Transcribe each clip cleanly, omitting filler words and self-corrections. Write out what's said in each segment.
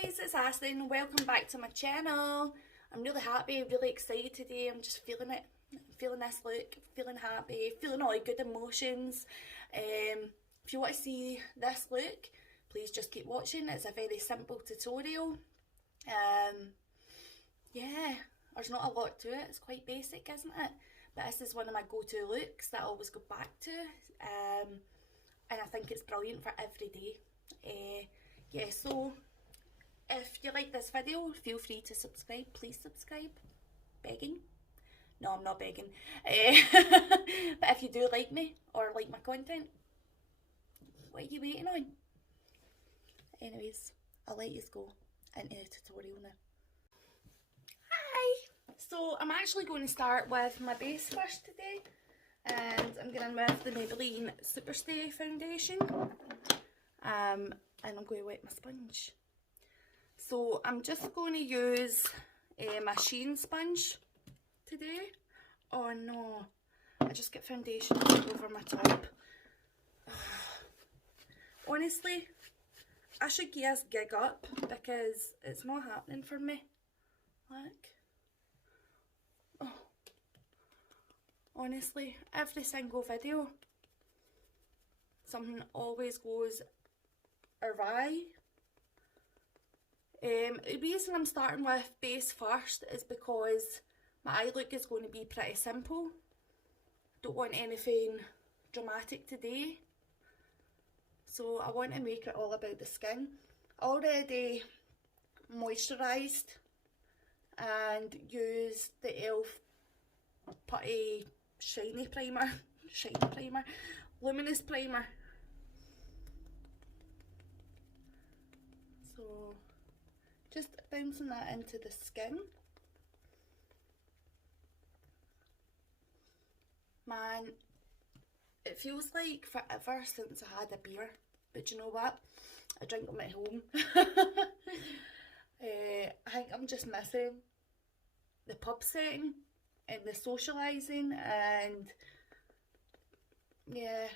guys, it's Ashley and welcome back to my channel. I'm really happy, really excited today. I'm just feeling it, feeling this look, feeling happy, feeling all the good emotions. If you want to see this look, please just keep watching. It's a very simple tutorial. Yeah, there's not a lot to it. It's quite basic, isn't it? But this is one of my go-to looks that I always go back to. And I think it's brilliant for every day. Yeah, so if you like this video, feel free to subscribe. Please subscribe. Begging? No, I'm not begging. But if you do like me or like my content, what are you waiting on? Anyways, I'll let you go into the tutorial now. Hi! So I'm actually going to start with my base first today. And I'm going with the Maybelline Superstay foundation. And I'm going to wet my sponge. So I'm just going to use my Sheen sponge today. Oh no, I just get foundation all over my top. Honestly, I should give this gig up because it's not happening for me. Look. Oh. Honestly, every single video, something always goes awry. The reason I'm starting with base first is because my eye look is going to be pretty simple. Don't want anything dramatic today. So I want to make it all about the skin. Already moisturised and used the e.l.f. putty shiny primer, luminous primer. So just bouncing that into the skin. Man, it feels like forever since I had a beer, but you know what? I drink them at home. I think I'm just missing the pub setting and the socialising, and yeah,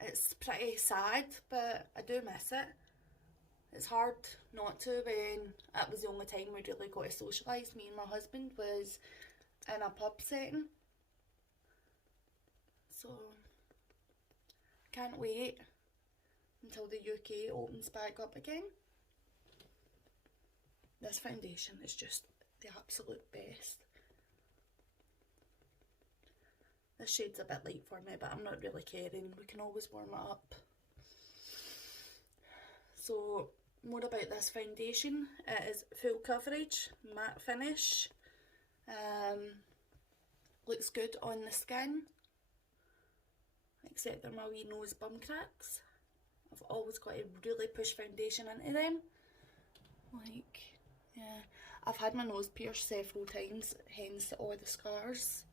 it's pretty sad, but I do miss it. It's hard not to when it was the only time we really got to socialise. Me and my husband was in a pub setting. So, can't wait until the UK opens back up again. This foundation is just the absolute best. This shade's a bit light for me, but I'm not really caring. We can always warm it up. So, more about this foundation. It is full coverage, matte finish. Looks good on the skin. Except for my wee nose bum cracks. I've always got to really push foundation into them. Like, yeah. I've had my nose pierced several times, hence all the scars.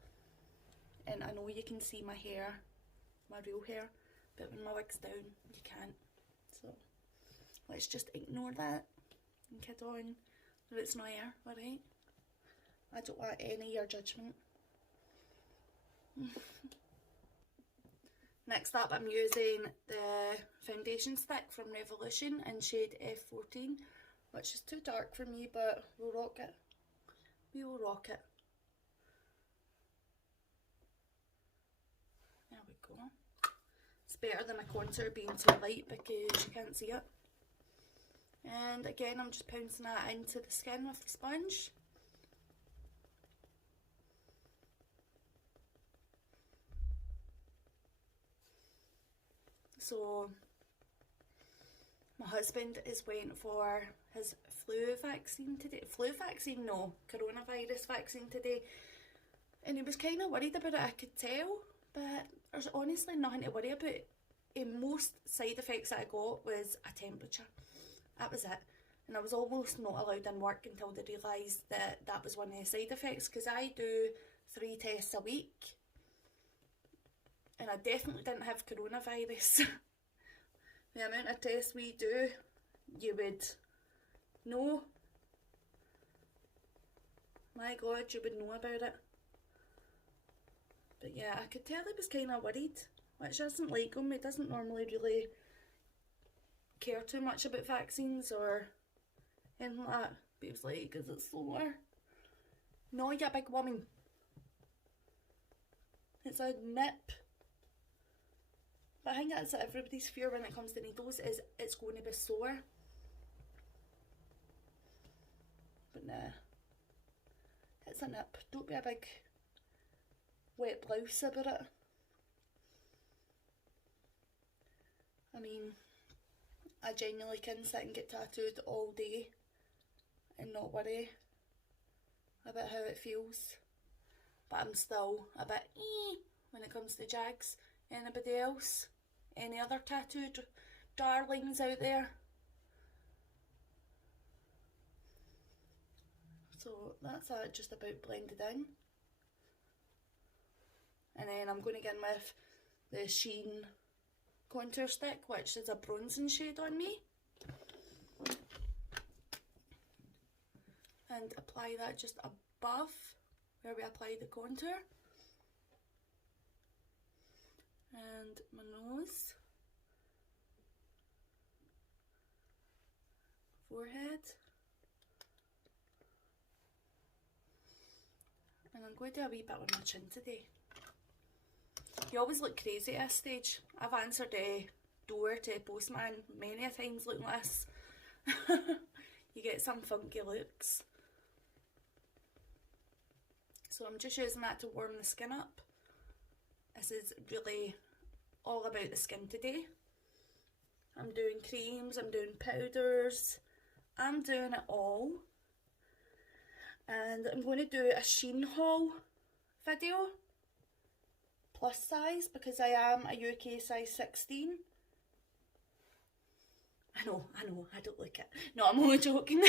And I know you can see my hair, my real hair, but when my wig's down, you can't. So, let's just ignore that and kid on. But it's not hair, alright? I don't want any of your judgment. Next up, I'm using the foundation stick from Revolution in shade F14, which is too dark for me, but we'll rock it. We will rock it. There we go. It's better than my contour being too light because you can't see it. And again, I'm just pouncing that into the skin with the sponge. So, my husband is waiting for his flu vaccine today. Flu vaccine? No, coronavirus vaccine today. And he was kind of worried about it, I could tell. But there's honestly nothing to worry about. Most side effects that I got was a temperature. That was it. And I was almost not allowed in work until they realised that that was one of the side effects. Because I do 3 tests a week. And I definitely didn't have coronavirus. The amount of tests we do, you would know. My God, you would know about it. But yeah, I could tell he was kind of worried, which isn't like him. He doesn't normally really care too much about vaccines or anything like that. But he was like, is it slower? No, you big woman. It's a nip. But I think that's everybody's fear when it comes to needles, is it's going to be sore. But nah. It's a nip. Don't be a big wet blouse about it. I mean, I genuinely can sit and get tattooed all day and not worry about how it feels. But I'm still a bit when it comes to Jags. Anybody else? Any other tattooed darlings out there? So that's just about blended in. And then I'm going to get in with the Sheen contour stick, which is a bronzing shade on me. And apply that just above where we apply the contour. And my nose, forehead, and I'm going to do a wee bit on my chin today. You always look crazy at this stage. I've answered a door to a postman many a times looking like this. You get some funky looks. So I'm just using that to warm the skin up. This is really all about the skin today. I'm doing creams, I'm doing powders, I'm doing it all. And I'm going to do a Sheen haul video, plus size, because I am a UK size 16. I know, I don't look it. No, I'm only joking.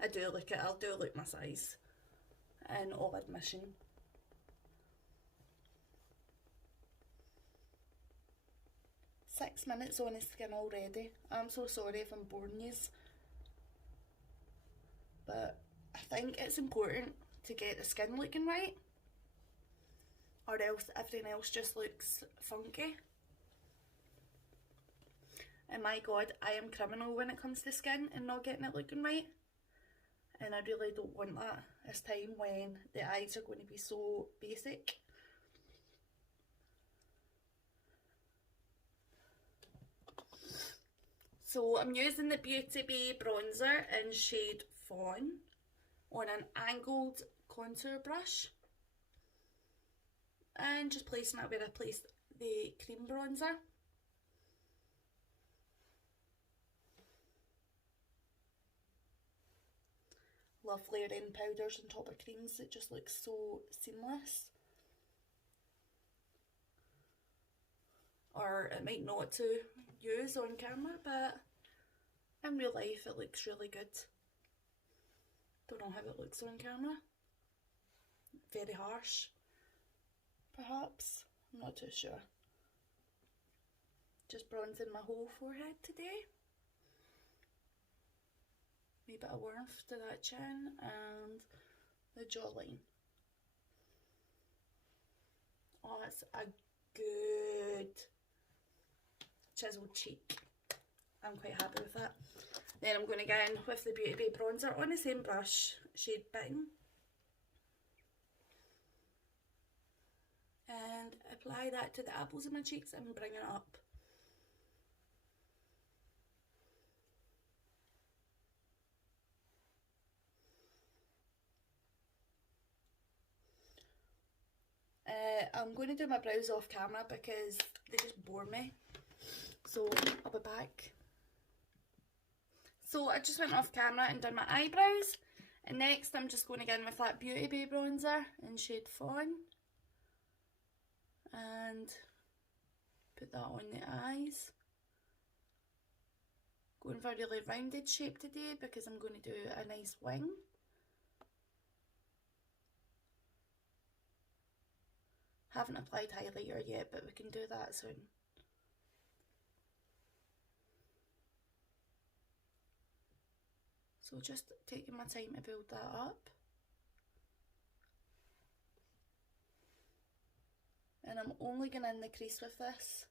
I do look it, I'll do look my size, in all admission. Six minutes on his skin already. I'm so sorry if I'm boring yous. But I think it's important to get the skin looking right, or else everything else just looks funky. And my god, I am criminal when it comes to skin and not getting it looking right. And I really don't want that this time when the eyes are going to be so basic. So I'm using the Beauty Bay bronzer in shade Fawn on an angled contour brush. And just placing it where I placed the cream bronzer. Love layering powders on top of creams, it just looks so seamless. Or it might not to use on camera, but in real life it looks really good. Don't know how it looks on camera. Very harsh, perhaps. I'm not too sure. Just bronzing my whole forehead today. A bit of warmth to that chin and the jawline. Oh, that's a good chiseled cheek. I'm quite happy with that. Then I'm going to go in with the Beauty Bay bronzer on the same brush, shade Bing. And apply that to the apples of my cheeks and bring it up. I'm going to do my brows off camera because they just bore me. So I'll be back. So I just went off camera and done my eyebrows. And next I'm just going to get in with that Beauty Bay bronzer in shade Fawn. And put that on the eyes. Going for a really rounded shape today because I'm going to do a nice wing. Haven't applied highlighter yet, but we can do that soon. So just taking my time to build that up. And I'm only going in the crease with this.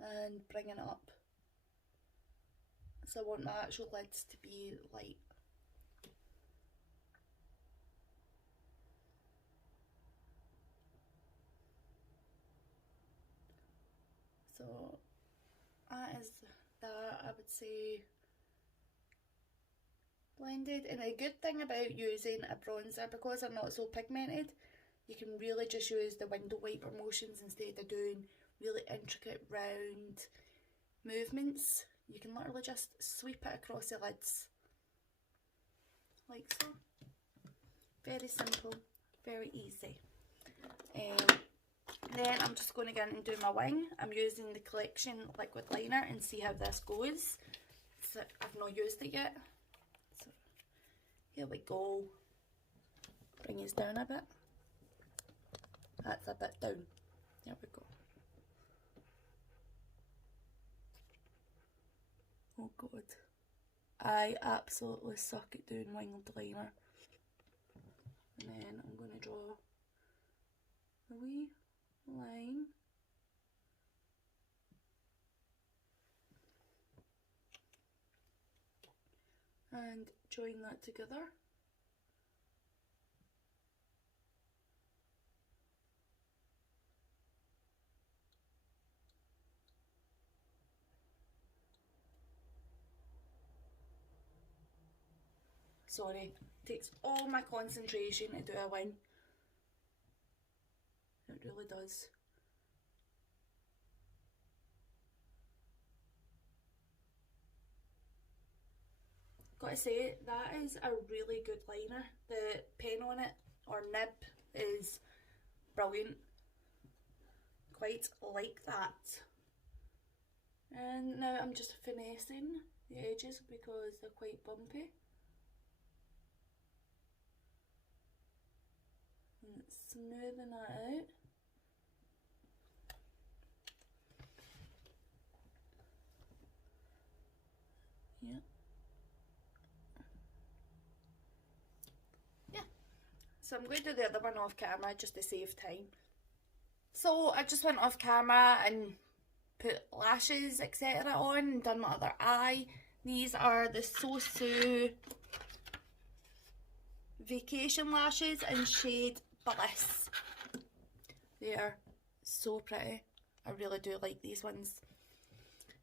and bringing it up. So I want the actual lids to be light. So that is that, I would say, blended. And a good thing about using a bronzer, because they're not so pigmented, you can really just use the window wiper motions instead of doing really intricate round movements. You can literally just sweep it across the lids like so. Very simple, very easy. Then I'm just going to get in and do my wing. I'm using the Collection liquid liner and see how this goes. So I've not used it yet. So here we go. Bring this down a bit. That's a bit down. There we go. Oh god. I absolutely suck at doing winged liner. And then I'm going to draw a wee line. And join that together. Sorry, it takes all my concentration to do a wing. It really does. Gotta say, that is a really good liner. The pen on it, or nib, is brilliant. Quite like that. And now I'm just finessing the edges because they're quite bumpy. And smoothing that out. Yeah. Yeah. So I'm going to do the other one off camera just to save time. So I just went off camera and put lashes etc. on and done my other eye. These are the So Sue Vacation Lashes in shade Bliss. They are so pretty. I really do like these ones.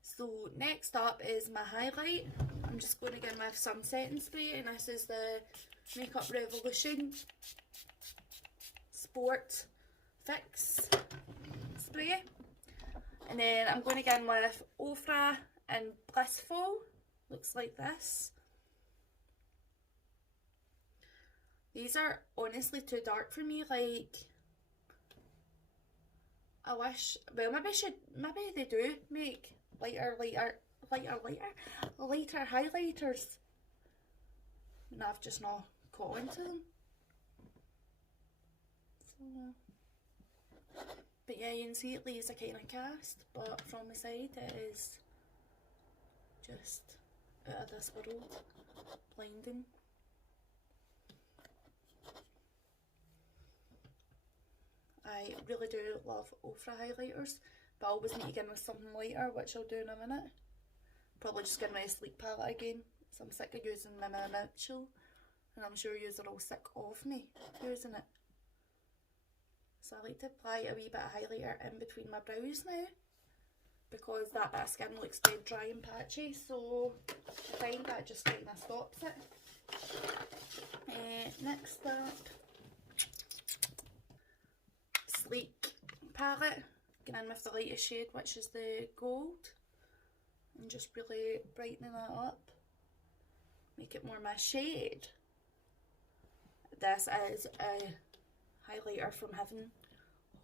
So next up is my highlight. I'm just going to go in with some setting spray, and this is the Makeup Revolution Sport Fix spray. And then I'm going to go in with Ofra and Blissful. Looks like this. These are honestly too dark for me. Like, I wish, well, maybe they do make lighter highlighters, and I've just not caught into them. So, but yeah, you can see it leaves a kind of cast, but from the side it is just out of this world, blinding. I really do love Ofra highlighters, but I always need to get in with something lighter, which I'll do in a minute. Probably just get my Sleek palette again, so I'm sick of using my Mitchell, and I'm sure you are all sick of me using it. So I like to apply a wee bit of highlighter in between my brows now, because that bit of skin looks dead dry and patchy, so I find that just kind of stops it. Next up, Sleek palette, going in with the lightest shade, which is the gold, and just really brightening that up, make it more my shade. This is a highlighter from heaven.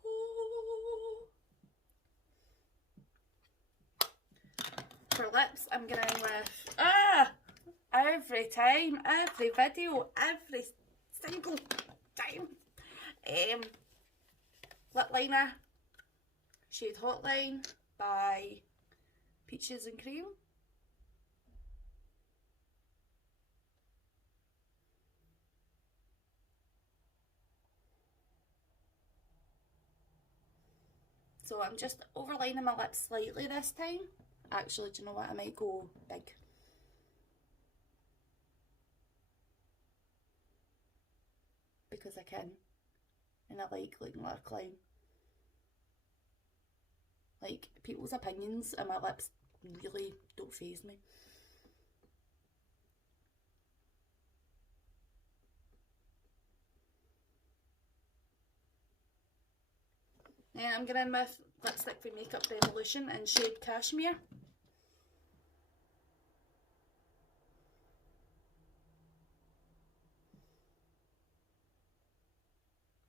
Ooh. For lips, I'm going in with every time, every video, every single time, lip liner, shade Hotline by Peaches and Cream. So I'm just overlining my lips slightly this time. Actually, do you know what? I might go big. Because I can. And I like looking like a clown. Like, people's opinions and my lips really don't faze me. Then I'm going in with Lipstick for Makeup Revolution in shade Cashmere.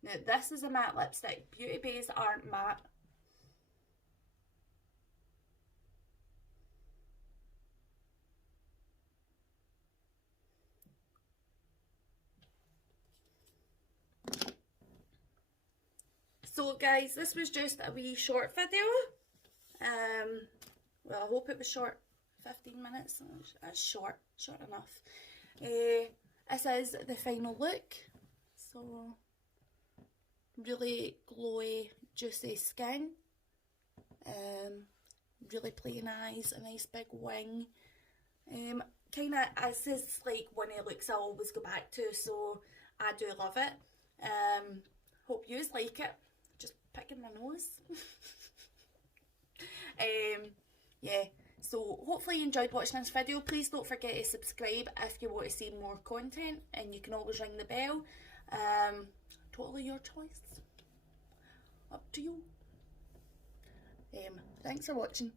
Now this is a matte lipstick. Beauty Bays aren't matte. So guys, this was just a wee short video. Well, I hope it was short. 15 minutes. That's short enough. This is the final look. So, really glowy, juicy skin. Really plain eyes, a nice big wing. Kind of, this is like one of the looks I always go back to, so I do love it. Hope you like it. Just picking my nose. Yeah, so hopefully you enjoyed watching this video. Please don't forget to subscribe if you want to see more content, and you can always ring the bell. Totally your choice. Up to you. Thanks for watching.